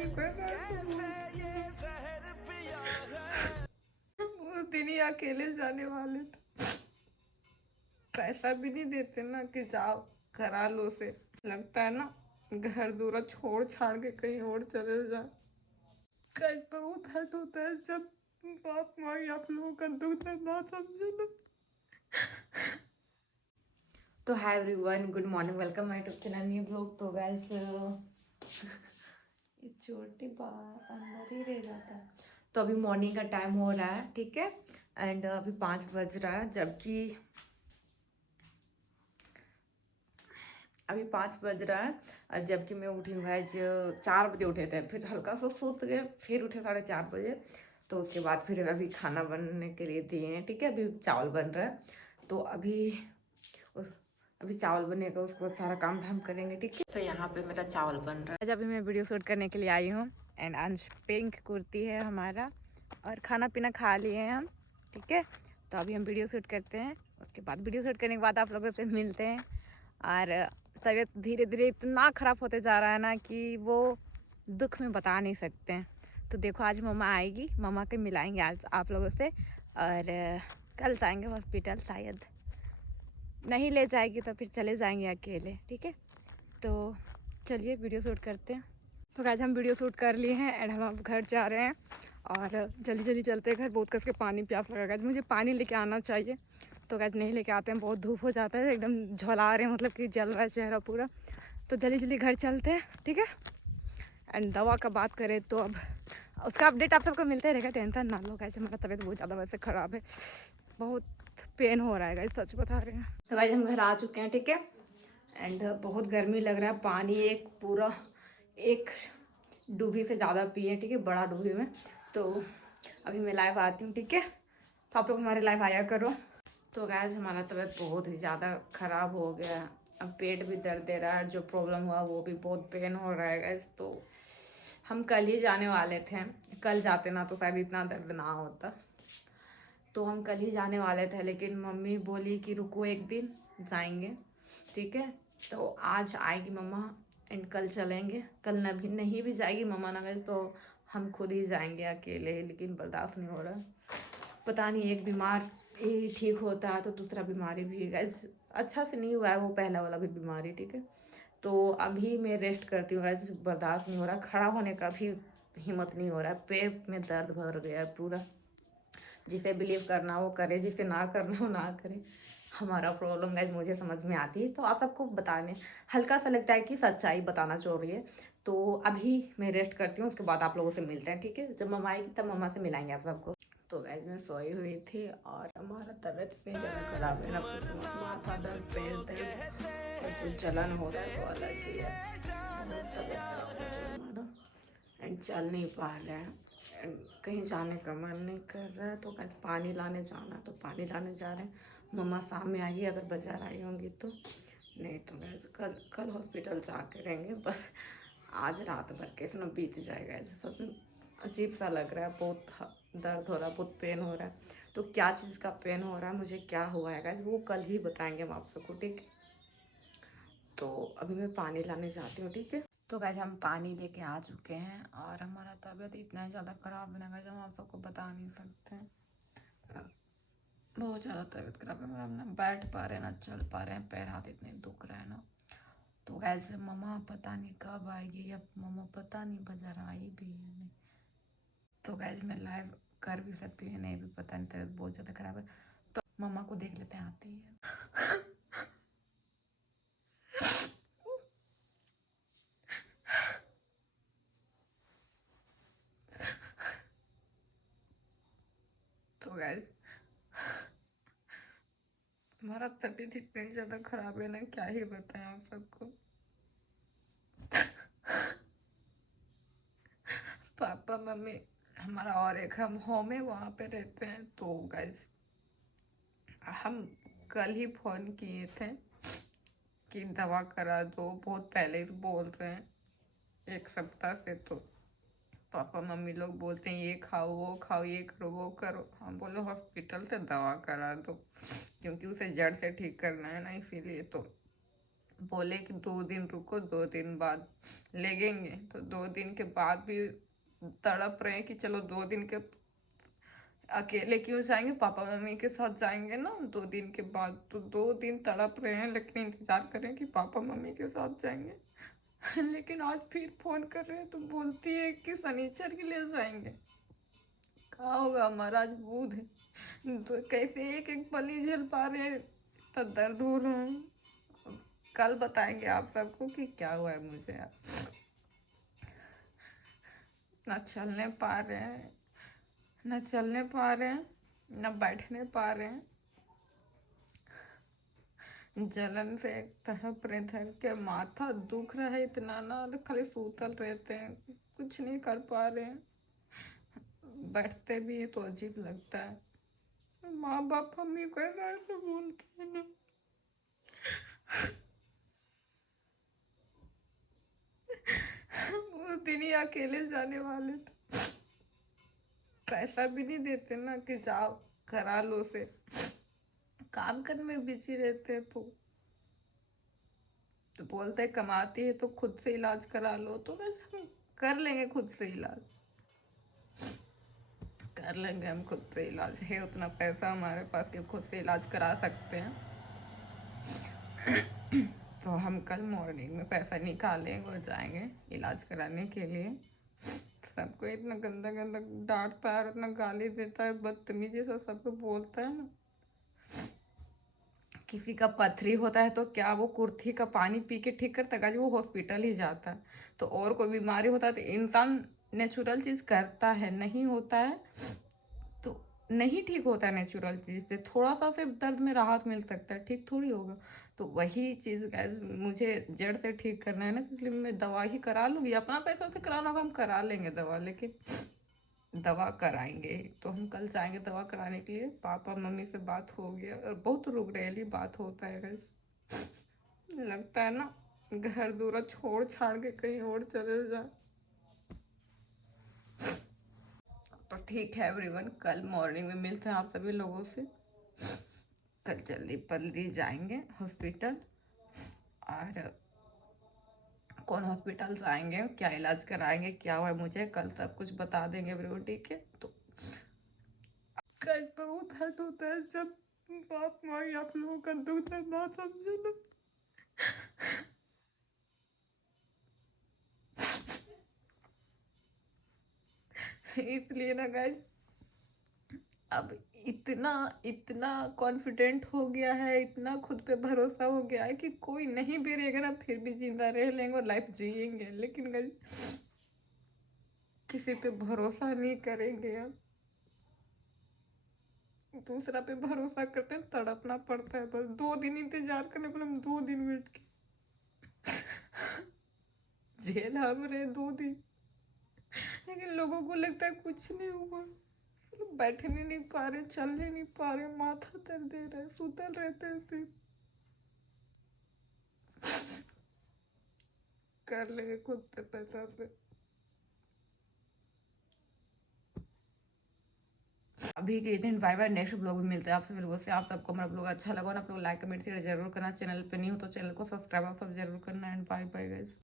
नहीं कर रहा तो वो दिन ही अकेले जाने वाले थे। पैसा भी नहीं देते ना कि जाओ करा लो से। लगता है ना घर दूर छोड़ छाड़ के कहीं और चले जाए। कई बहुत हर्ट होता है जब बाप माँ आप लोगों का दुख दर्द ना समझे ना। तो hi everyone, good morning, welcome my YouTube channel new blog. तो गाइस ये छोटी बात अंदर ही रह जाता है। तो अभी मॉर्निंग का टाइम हो रहा है, ठीक है। एंड अभी 5 बज रहा है, जबकि अभी 5 बज रहा है और जबकि मैं उठी हूँ गाइस 4 बजे उठे थे, फिर हल्का सा सोच गए, फिर उठे 4:30 बजे। तो उसके बाद फिर अभी खाना बनने के लिए दिए हैं, ठीक है। अभी चावल बन रहा है, तो अभी चावल बनेगा, उसके बाद सारा काम धाम करेंगे, ठीक है। तो यहाँ पे मेरा चावल बन रहा है। आज अभी मैं वीडियो शूट करने के लिए आई हूँ एंड आज पिंक कुर्ती है हमारा, और खाना पीना खा लिए हैं हम, ठीक है। तो अभी हम वीडियो शूट करते हैं, उसके बाद वीडियो शूट करने के बाद आप लोगों से मिलते हैं। और तबीयत धीरे धीरे इतना ख़राब होते जा रहा है ना कि वो दुख में बता नहीं सकते हैं। तो देखो आज मम्मा आएगी, मम्मा के मिलाएंगे आज आप लोगों से, और कल जाएंगे हॉस्पिटल। शायद नहीं ले जाएगी तो फिर चले जाएंगे अकेले, ठीक है। तो चलिए वीडियो शूट करते हैं। तो आज हम वीडियो शूट कर लिए हैं एंड हम अब घर जा रहे हैं, और जल्दी जल्दी चलते हैं घर। बहुत कस के पानी प्यास लगा, गाइस मुझे पानी लेके आना चाहिए, तो गाइस नहीं लेके आते हैं, बहुत धूप हो जाता है, एकदम झुला रहे हैं, मतलब कि जल रहा है चेहरा पूरा। तो जल्दी जल्दी घर चलते हैं, ठीक है। एंड दवा का बात करें तो अब उसका अपडेट आप सबको मिलते रहेगा, टेंशन ना लो गाइस। हमारा तबीयत बहुत ज़्यादा वैसे ख़राब है, बहुत पेन हो रहा है गाइस, सच बता रहे हैं। तो गाइस हम घर आ चुके हैं, ठीक है। एंड बहुत गर्मी लग रहा है, पानी एक पूरा एक डूबी से ज़्यादा पिए, ठीक है, बड़ा डूबी में। तो अभी मैं लाइव आती हूँ, ठीक है। तो आप लोग हमारे लाइव आया करो। तो गैस हमारा तबीयत बहुत ही ज़्यादा ख़राब हो गया है, अब पेट भी दर्द दे रहा है, जो प्रॉब्लम हुआ वो भी बहुत पेन हो रहा है गैस। तो हम कल ही जाने वाले थे, कल जाते ना तो शायद इतना दर्द ना होता। तो हम कल ही जाने वाले थे, लेकिन मम्मी बोली कि रुको एक दिन जाएंगे, ठीक है। तो आज आएगी मम्मा एंड कल चलेंगे। कल नहीं भी जाएगी मम्मा ना गए तो हम खुद ही जाएंगे अकेले, लेकिन बर्दाश्त नहीं हो रहा। पता नहीं, एक बीमार ही ठीक होता है तो दूसरा बीमारी भी गैस अच्छा से नहीं हुआ है, वो पहला वाला भी बीमारी, ठीक है। तो अभी मैं रेस्ट करती हूँ गैस, बर्दाश्त नहीं हो रहा, खड़ा होने का भी हिम्मत नहीं हो रहा है, पेट में दर्द भर गया है पूरा। जिसे बिलीव करना वो करे, जिसे ना करना वो ना करे। हमारा प्रॉब्लम गाइस मुझे समझ में आती है, तो आप सबको बताने हल्का सा लगता है कि सच्चाई बताना चाह रही है। तो अभी मैं रेस्ट करती हूँ, उसके बाद आप लोगों से मिलते हैं, ठीक है। जब मम्मा आएगी तब मम्मा से मिलाएंगे आप सबको। तो गाइस मैं सोई हुई थी और हमारा तबीयत इतनी ज़्यादा खराब है ना, पूछो मत। माथा दर्द, पैर दर्द और कुछ जलन हो रहा है, तो अलग ही है। बहुत तबीयत खराब हो गया हमारा एंड चल नहीं पा रहे हैं, कहीं जाने का मन नहीं कर रहा है। तो कैसे पानी लाने जाना है, तो पानी लाने जा रहे हैं। मम्मा शाम में आएगी, अगर बाजार आई होंगी तो, नहीं तो गैस कल कल हॉस्पिटल जा के रहेंगे बस। आज रात भर कैसे ना बीत जाएगा, ऐसे सच में अजीब सा लग रहा है, बहुत दर्द हो रहा है, बहुत पेन हो रहा है। तो क्या चीज़ का पेन हो रहा है, मुझे क्या हुआ है गैस, वो कल ही बताएंगे हम आप सबको, ठीक है। तो अभी मैं पानी लाने जाती हूँ, ठीक है। तो गाइस हम पानी लेके आ चुके हैं और हमारा तबीयत इतना ज़्यादा ख़राब है ना गाइस, हम आप सबको बता नहीं सकते हैं। बहुत ज़्यादा तबीयत खराब है हमारा, हम ना बैठ पा रहे हैं ना चल पा रहे हैं, पैर हाथ इतने दुख रहे हैं ना। तो गाइस मम्मा पता नहीं कब आएगी, अब मम्मा पता नहीं बाजार आई भी है नहीं। तो गाइस मैं लाइव कर भी सकती हूँ नहीं भी पता नहीं, तबीयत बहुत ज़्यादा ख़राब है। तो मम्मा को देख लेते हैं, आती है। तो गाइस हमारा तबीयत इतनी ज़्यादा ख़राब है ना, क्या ही बताएं आप सबको। पापा मम्मी हमारा और एक हम होम है वहाँ पे रहते हैं। तो गाइस हम कल ही फ़ोन किए थे कि दवा करा दो, बहुत पहले से बोल रहे हैं, 1 सप्ताह से। तो पापा मम्मी लोग बोलते हैं ये खाओ वो खाओ, ये करो वो करो। हम बोले हॉस्पिटल से दवा करा दो, क्योंकि उसे जड़ से ठीक करना है ना, इसीलिए। तो बोले कि 2 दिन रुको, 2 दिन बाद लगेंगे, तो 2 दिन के बाद भी तड़प रहे हैं कि चलो 2 दिन के अकेले क्यों जाएंगे, पापा मम्मी के साथ जाएंगे ना 2 दिन के बाद। तो 2 दिन तड़प रहे हैं, लेकिन इंतजार कर रहे हैं कि पापा मम्मी के साथ जाएंगे। लेकिन आज फिर फोन कर रहे हैं तो बोलती है कि शनिचर के लिए जाएंगे। कहा होगा हमारा, आज बुध है तो कैसे एक एक पल ही झेल पा रहे हैं, इतना दर्द हो रहा है। अब कल बताएंगे आप सबको कि क्या हुआ है मुझे। ना चलने पा रहे हैं, न चलने पा रहे हैं, न बैठने पा रहे हैं। जलन से एक तड़प रहे, धर के माथा दुख रहा है इतना ना, तो खाली सूतल रहते हैं, कुछ नहीं कर पा रहे हैं। बैठते भी है तो अजीब लगता है। माँ बाप मम्मी को ऐसे बोलते हैं ना। उस दिन ही अकेले जाने वाले थे, पैसा भी नहीं देते ना कि जाओ करा लो से, काम करने में बिजी रहते हैं। तो बोलते हैं कमाती है तो खुद से इलाज करा लो, तो बस हम कर लेंगे खुद से इलाज, कर लेंगे हम खुद से इलाज, है उतना पैसा हमारे पास कि खुद से इलाज करा सकते हैं। तो हम कल मॉर्निंग में पैसा निकालेंगे और जाएंगे इलाज कराने के लिए। सबको इतना गंदा गंदा डांटता है, इतना गाली देता है, बदतमीजी से सबको बोलता है ना। किसी का पथरी होता है तो क्या वो कुर्थी का पानी पी के ठीक करता है, वो हॉस्पिटल ही जाता है। तो और कोई बीमारी होता है तो इंसान नेचुरल चीज़ करता है, नहीं होता है तो नहीं ठीक होता है। नेचुरल चीज़ से थोड़ा सा से दर्द में राहत मिल सकता है, ठीक थोड़ी होगा। तो वही चीज़ गैस मुझे जड़ से ठीक करना है ना, इसलिए मैं दवा ही करा लूँगी। अपना पैसा से कराना होगा हम करा लेंगे दवा, लेकिन दवा कराएंगे। तो हम कल जाएंगे दवा कराने के लिए। पापा मम्मी से बात हो गया और बहुत रुगरेली बात होता है गैस, लगता है ना घर दूर छोड़ छाड़ के कहीं और चले जाए। तो ठीक है एवरीवन, कल मॉर्निंग में मिलते हैं आप सभी लोगों से। कल जल्दी पल्दी जाएंगे हॉस्पिटल, और कौन हॉस्पिटल जाएंगे, क्या इलाज कराएंगे, क्या हुआ है मुझे कल सब कुछ बता देंगे एवरीवन, ठीक है। तो कल बहुत हर्ट होता है जब बाप माँ आप लोगों का दुख है ना समझे ना। इसलिए ना गाइस, अब इतना इतना कॉन्फिडेंट हो गया है, इतना खुद पे भरोसा हो गया है कि कोई नहीं भी रहेगा ना फिर भी जिंदा रह लेंगे और लाइफ जिएंगे। लेकिन गाइस किसी पे भरोसा नहीं करेंगे हम, दूसरा पे भरोसा करते हैं, तड़पना पड़ता है। बस 2 दिन इंतजार करने पर हम 2 दिन वेट के जेल हम रहे 2 दिन। लेकिन लोगों को लगता है कुछ नहीं हुआ, सिर्फ बैठने नहीं पा रहे, चलने नहीं पा रहे, माथा दर्द दे रहा है, सुतल रहते हैं सिर्फ। कर लेंगे खुद से पैसा से। अभी के दिन बाय बाय, नेक्स्ट ब्लॉग में मिलते हैं आप सभी लोगों से। आप सबको हमारा ब्लॉग अच्छा लगा ना, आप लोग लाइक कमेंट जरूर करना, चैनल पे नहीं हो तो चैनल को सब्सक्राइब आप सब जरूर करना। And bye bye guys.